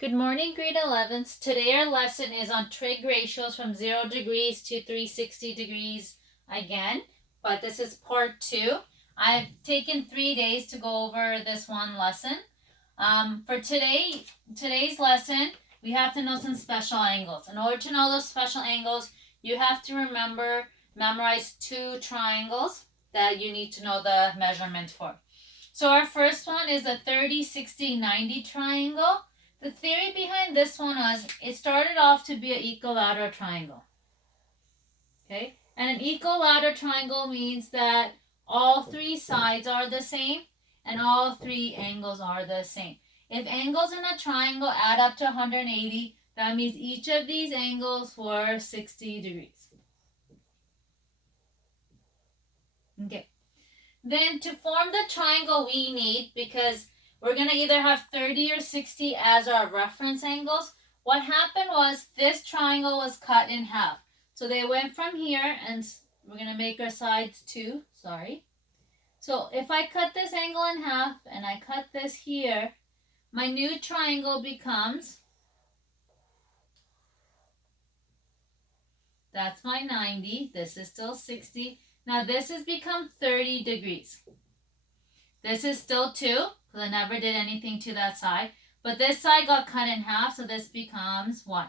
Good morning, grade 11s. Today our lesson is on trig ratios from 0 degrees to 360 degrees again, but this is part 2. I've taken 3 days to go over this one lesson. For today's lesson, we have to know some special angles. In order to know those special angles, you have to memorize 2 triangles that you need to know the measurement for. So our first one is a 30, 60, 90 triangle. The theory behind this one was it started off to be an equilateral triangle. Okay? And an equilateral triangle means that all 3 sides are the same and all 3 angles are the same. If angles in a triangle add up to 180, that means each of these angles were 60 degrees. Okay. Then to form the triangle we need, because we're going to either have 30 or 60 as our reference angles. What happened was this triangle was cut in half. So they went from here, and we're going to make our sides 2. So if I cut this angle in half and I cut this here, my new triangle becomes, that's my 90. This is still 60. Now this has become 30 degrees. This is still 2, because I never did anything to that side. But this side got cut in half, so this becomes 1.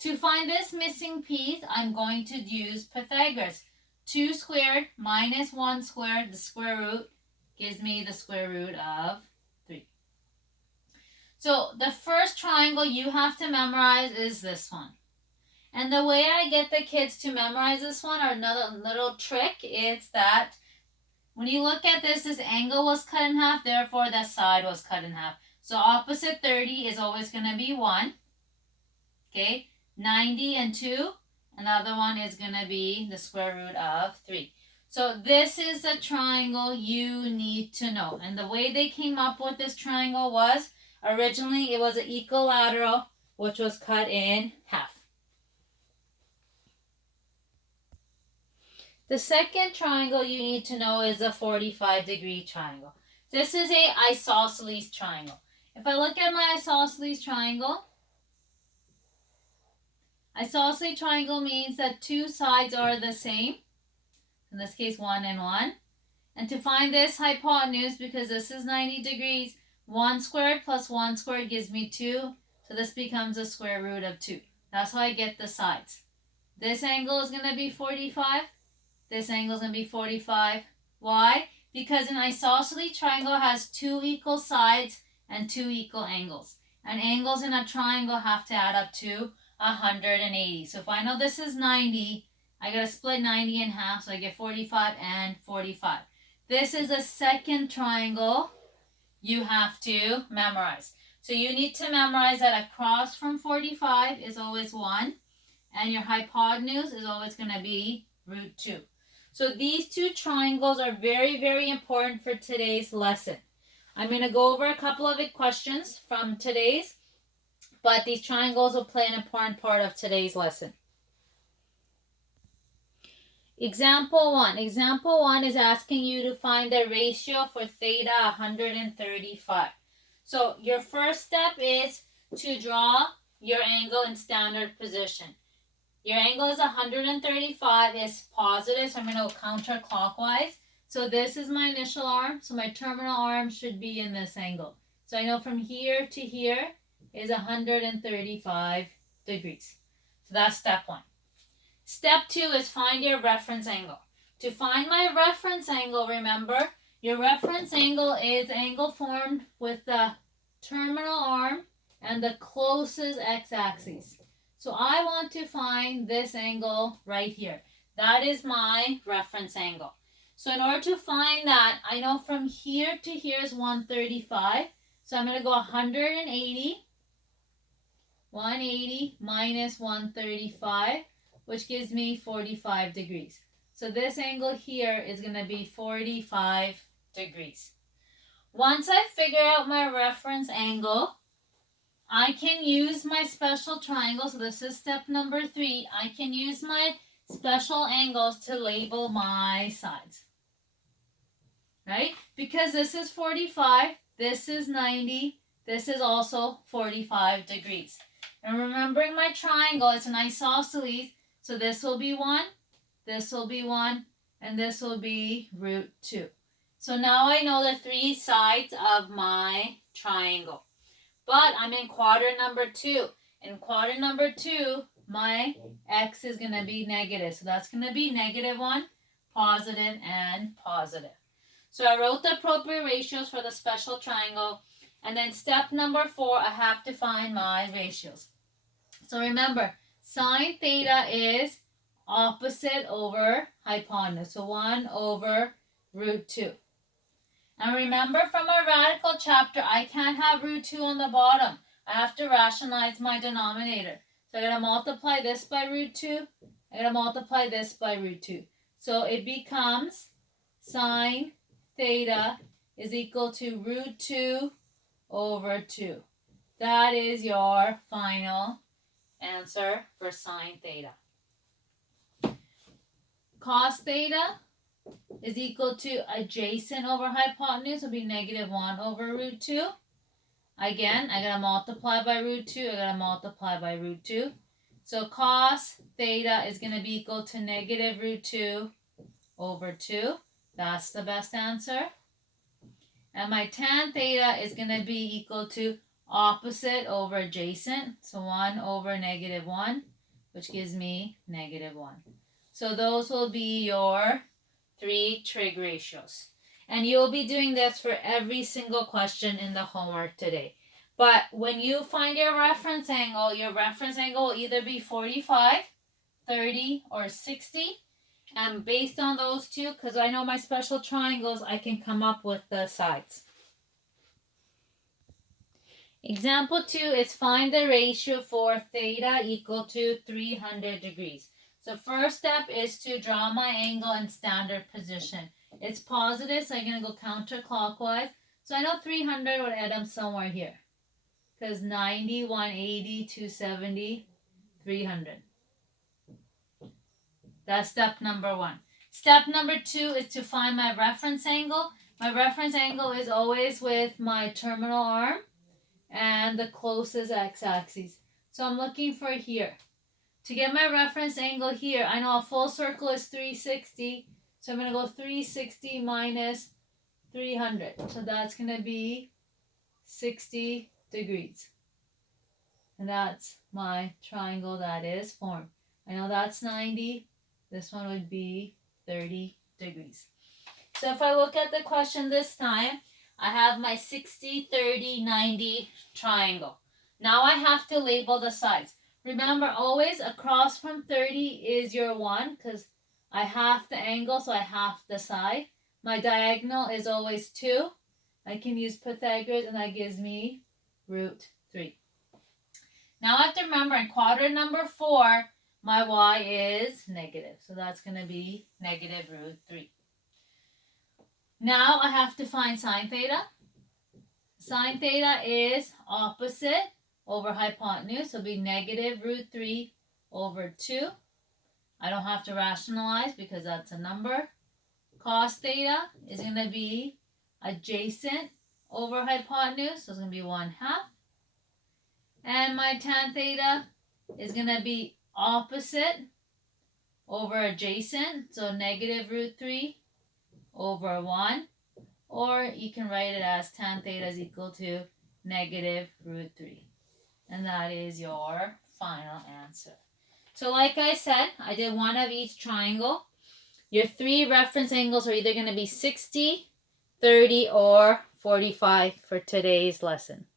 To find this missing piece, I'm going to use Pythagoras. 2 squared minus 1 squared, the square root, gives me the square root of 3. So the first triangle you have to memorize is this one. And the way I get the kids to memorize this one, or another little trick, is that when you look at this angle was cut in half, therefore that side was cut in half. So opposite 30 is always going to be 1. Okay, 90 and 2. Another one is going to be the square root of 3. So this is a triangle you need to know. And the way they came up with this triangle was, originally it was an equilateral, which was cut in half. The second triangle you need to know is a 45-degree triangle. This is an isosceles triangle. If I look at my isosceles triangle means that 2 sides are the same. In this case, 1 and 1. And to find this hypotenuse, because this is 90 degrees, 1 squared plus 1 squared gives me 2. So this becomes a square root of 2. That's how I get the sides. This angle is going to be 45. This angle is going to be 45. Why? Because an isosceles triangle has 2 equal sides and 2 equal angles. And angles in a triangle have to add up to 180. So if I know this is 90, I got to split 90 in half, so I get 45 and 45. This is a second triangle you have to memorize. So you need to memorize that across from 45 is always 1, and your hypotenuse is always going to be root 2. So these 2 triangles are very, very important for today's lesson. I'm going to go over a couple of questions from today's, but these triangles will play an important part of today's lesson. Example 1. Example 1 is asking you to find the ratio for theta 135. So your first step is to draw your angle in standard position. Your angle is 135, is positive, so I'm going to go counterclockwise. So this is my initial arm, so my terminal arm should be in this angle. So I know from here to here is 135 degrees. So that's step 1. Step 2 is find your reference angle. To find my reference angle, remember, your reference angle is angle formed with the terminal arm and the closest x-axis. So I want to find this angle right here. That is my reference angle. So in order to find that, I know from here to here is 135. So I'm going to go 180 minus 135, which gives me 45 degrees. So this angle here is going to be 45 degrees. Once I figure out my reference angle, I can use my special triangle. So this is step number 3. I can use my special angles to label my sides. Right? Because this is 45, this is 90, This is also 45 degrees. And remembering my triangle, it's an isosceles. So this will be 1, this will be 1, and this will be root 2. So now I know the 3 sides of my triangle. But I'm in quadrant number 2. In quadrant number 2, my x is going to be negative. So that's going to be -1, positive, and positive. So I wrote the appropriate ratios for the special triangle. And then step number 4, I have to find my ratios. So remember, sine theta is opposite over hypotenuse. So 1 over root 2. And remember from our radical chapter, I can't have root 2 on the bottom. I have to rationalize my denominator. So I'm going to multiply this by root 2. I'm going to multiply this by root 2. So it becomes sine theta is equal to root 2 over 2. That is your final answer for sine theta. Cos theta is equal to adjacent over hypotenuse will be -1 over root 2. Again, I gotta multiply by root 2. I gotta multiply by root 2. So cos theta is gonna be equal to -root 2 over 2. That's the best answer. And my tan theta is gonna be equal to opposite over adjacent. So 1 over -1, which gives me -1. So those will be your 3 trig ratios. And you'll be doing this for every single question in the homework today. But when you find your reference angle will either be 45, 30, or 60. And based on those two, because I know my special triangles, I can come up with the sides. Example 2 is find the ratio for theta equal to 300 degrees. So first step is to draw my angle in standard position. It's positive, so I'm going to go counterclockwise. So I know 300 would end up somewhere here. Because 90, 180, 270, 300. That's step number 1. Step number 2 is to find my reference angle. My reference angle is always with my terminal arm and the closest x-axis. So I'm looking for here. To get my reference angle here, I know a full circle is 360. So I'm going to go 360 minus 300. So that's going to be 60 degrees. And that's my triangle that is formed. I know that's 90. This one would be 30 degrees. So if I look at the question this time, I have my 60, 30, 90 triangle. Now I have to label the sides. Remember, always across from 30 is your 1 because I half the angle, so I half the side. My diagonal is always 2. I can use Pythagoras, and that gives me root 3. Now I have to remember in quadrant number 4, my y is negative. So that's going to be -root 3. Now I have to find sine theta. Sine theta is opposite over hypotenuse. So it'll be -root 3 over 2. I don't have to rationalize because that's a number. Cos theta is going to be adjacent over hypotenuse. So it's going to be 1/2. And my tan theta is going to be opposite over adjacent. So -root 3 over 1. Or you can write it as tan theta is equal to -root 3. And that is your final answer. So like I said, I did one of each triangle. Your 3 reference angles are either going to be 60, 30, or 45 for today's lesson.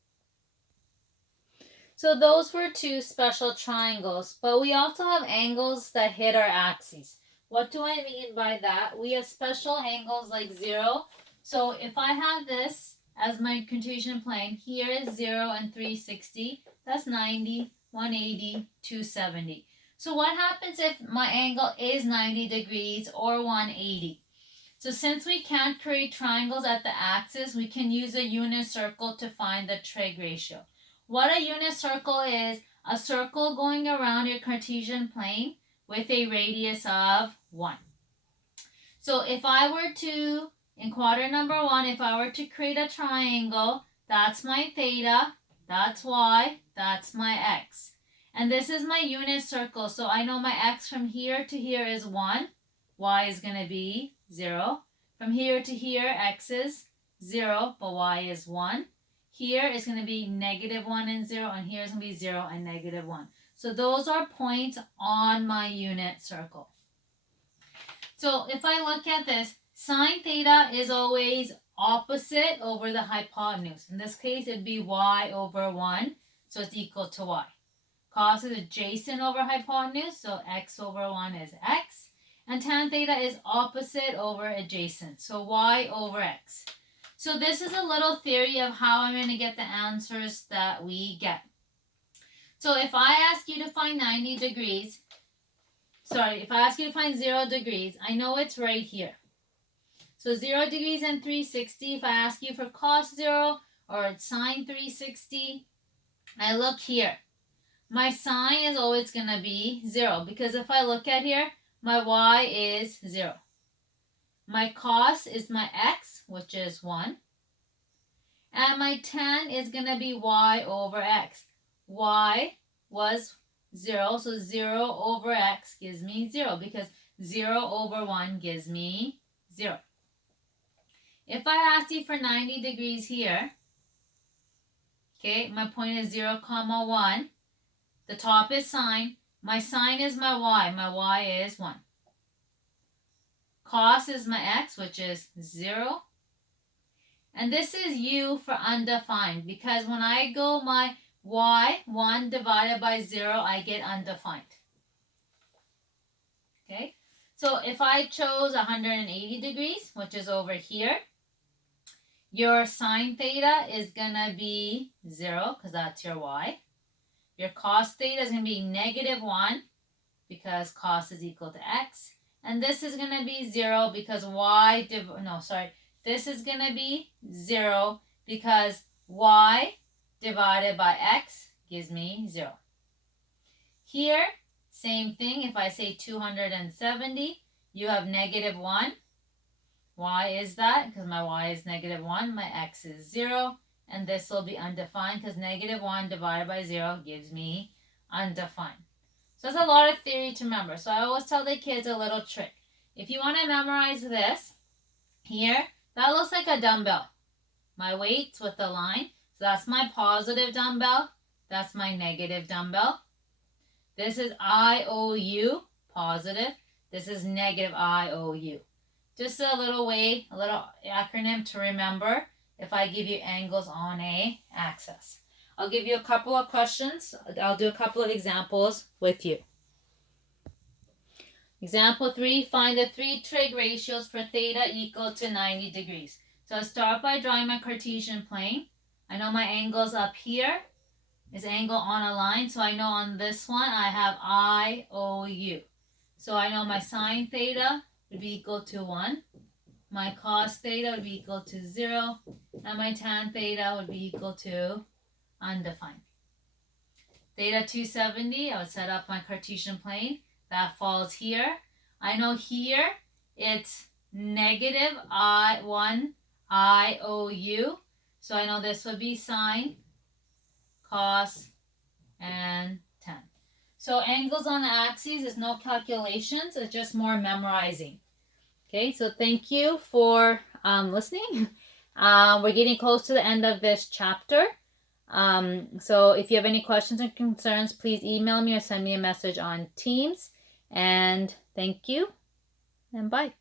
So those were 2 special triangles, but we also have angles that hit our axes. What do I mean by that? We have special angles like 0. So if I have this as my Cartesian plane, here is 0 and 360. That's 90, 180, 270. So what happens if my angle is 90 degrees or 180? So since we can't create triangles at the axis, we can use a unit circle to find the trig ratio. What a unit circle is, a circle going around your Cartesian plane with a radius of 1. So if I were to, in quadrant number 1, if I were to create a triangle That's my theta. That's y. That's my x. And this is my unit circle. So I know my x from here to here is 1. Y is going to be 0. From here to here, x is 0, but y is 1. Here is going to be -1 and 0, and here is going to be 0 and -1. So those are points on my unit circle. So if I look at this, sine theta is always opposite over the hypotenuse. In this case, it would be y over 1, so it's equal to y. Cos is adjacent over hypotenuse, so x over 1 is x. And tan theta is opposite over adjacent, so y over x. So this is a little theory of how I'm going to get the answers that we get. So if I ask you to find 90 degrees, if I ask you to find 0 degrees, I know it's right here. So 0 degrees and 360, if I ask you for cos 0 or sine 360, I look here. My sine is always going to be 0 because if I look at here, my y is 0. My cos is my x, which is 1. And my tan is going to be y over x. Y was 0, so 0 over x gives me 0 because 0 over 1 gives me 0. If I asked you for 90 degrees here, okay, my point is 0, 1. The top is sine. My sine is my y. My y is 1. Cos is my x, which is 0. And this is u for undefined because when I go my y, 1 divided by 0, I get undefined. Okay, so if I chose 180 degrees, which is over here, your sine theta is going to be 0 because that's your y. Your cos theta is going to be -1 because cos is equal to x. And this is going to be 0 because this is going to be 0 because y divided by x gives me 0. Here, same thing. If I say 270, you have -1. Why is that? Because my y is -1, my x is 0, and this will be undefined because -1 divided by 0 gives me undefined. So that's a lot of theory to remember. So I always tell the kids a little trick. If you want to memorize this, here, that looks like a dumbbell. My weights with the line. So that's my positive dumbbell. That's my negative dumbbell. This is IOU, positive. This is negative IOU. Just a little acronym to remember if I give you angles on a axis. I'll give you a couple of questions. I'll do a couple of examples with you. Example 3, find the 3 trig ratios for theta equal to 90 degrees. So I'll start by drawing my Cartesian plane. I know my angles up here is angle on a line. So I know on this one I have IOU. So I know my sine theta would be equal to 1. My cos theta would be equal to 0. And my tan theta would be equal to undefined. Theta 270, I would set up my Cartesian plane. That falls here. I know here it's -1 IOU. So I know this would be sine, cos, and tan. So angles on the axes is no calculations. It's just more memorizing. Okay, so thank you for listening. We're getting close to the end of this chapter. So if you have any questions or concerns, please email me or send me a message on Teams. And thank you, and bye.